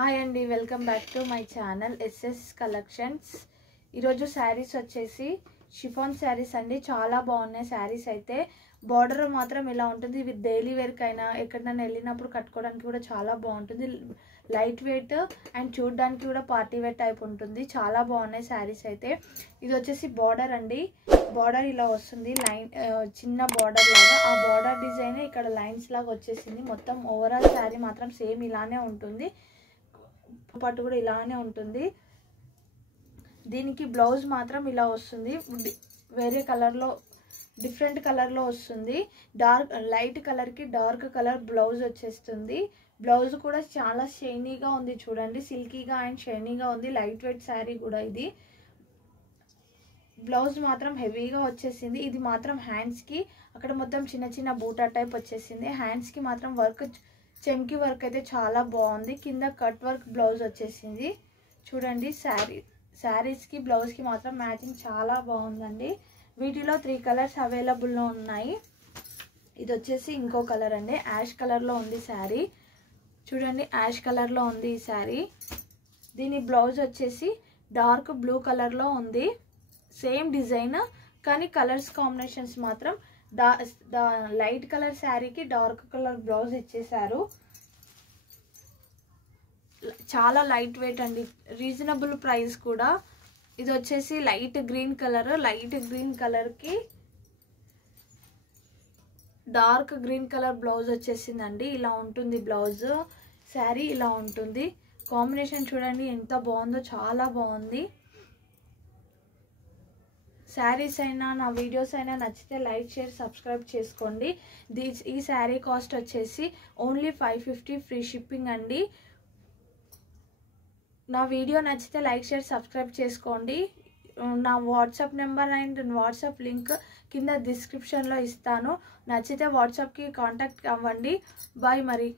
Hi అండి, welcome back to my channel SS collections. ఈరోజు శారీస్ వచ్చేసి షిఫాన్ శారీస్ అండి. చాలా బాగున్నాయి శారీస్. అయితే బార్డర్ మాత్రం ఇలా ఉంటుంది. ఇది డైలీ వేర్కి అయినా ఎక్కడైనా వెళ్ళినప్పుడు కట్టుకోవడానికి కూడా చాలా బాగుంటుంది. లైట్ వెయిట్ అండ్ చూడడానికి కూడా పార్టీ వేర్ టైప్ ఉంటుంది. చాలా బాగున్నాయి శారీస్. అయితే ఇది వచ్చేసి బార్డర్ అండి. బార్డర్ ఇలా వస్తుంది, లైన్ చిన్న బార్డర్ లాగా. ఆ బార్డర్ డిజైన్ ఇక్కడ లైన్స్ లాగా వచ్చేసింది. మొత్తం ఓవరాల్ శారీ మాత్రం సేమ్ ఇలానే ఉంటుంది. పాటు కూడా ఇలానే ఉంటుంది. దీనికి బ్లౌజ్ మాత్రం ఇలా వస్తుంది. వేరే కలర్లో, డిఫరెంట్ కలర్లో వస్తుంది. డార్క్ లైట్ కలర్కి డార్క్ కలర్ బ్లౌజ్ వచ్చేస్తుంది. బ్లౌజ్ కూడా చాలా షైనీగా ఉంది చూడండి, సిల్కీగా అండ్ షైనీగా ఉంది. లైట్ వెయిట్ శారీ కూడా ఇది. బ్లౌజ్ మాత్రం హెవీగా వచ్చేసింది. ఇది మాత్రం హ్యాండ్స్కి అక్కడ మొత్తం చిన్న చిన్న బూటా టైప్ వచ్చేసింది. హ్యాండ్స్కి మాత్రం వర్క్, చెంకి వర్క్ అయితే చాలా బాగుంది. కింద కట్ వర్క్ బ్లౌజ్ వచ్చేసింది చూడండి. శారీస్కి బ్లౌజ్కి మాత్రం మ్యాచింగ్ చాలా బాగుందండి. వీటిలో 3 కలర్స్ అవైలబుల్లో ఉన్నాయి. ఇది వచ్చేసి ఇంకో కలర్ అండి, యాష్ కలర్లో ఉంది శారీ చూడండి. యాష్ కలర్లో ఉంది ఈ శారీ. దీని బ్లౌజ్ వచ్చేసి డార్క్ బ్లూ కలర్లో ఉంది. సేమ్ డిజైన్ కానీ కలర్స్ కాంబినేషన్స్ మాత్రం లైట్ కలర్ శారీకి డార్క్ కలర్ బ్లౌజ్ ఇచ్చేసారు. చాలా లైట్ వెయిట్ అండి, రీజనబుల్ ప్రైస్ కూడా. ఇది వచ్చేసి light green colour. Light green కలర్కి డార్క్ గ్రీన్ కలర్ బ్లౌజ్ వచ్చేసిందండి. ఇలా ఉంటుంది బ్లౌజ్. శారీ ఇలా ఉంటుంది. కాంబినేషన్ చూడండి ఎంత బాగుందో, చాలా బాగుంది. శారీస్ అయినా నా వీడియోస్ అయినా నచ్చితే లైక్, షేర్, సబ్స్క్రైబ్ చేసుకోండి. ఈ శారీ కాస్ట్ వచ్చేసి ఓన్లీ 550 ఫ్రీ షిప్పింగ్ అండి. నా వీడియో నచ్చితే లైక్, షేర్, సబ్స్క్రైబ్ చేసుకోండి. నా WhatsApp number and WhatsApp link కింద డిస్క్రిప్షన్లో ఇస్తాను. నచ్చితే వాట్సాప్కి కాంటాక్ట్ అవ్వండి. బాయ్ మరి.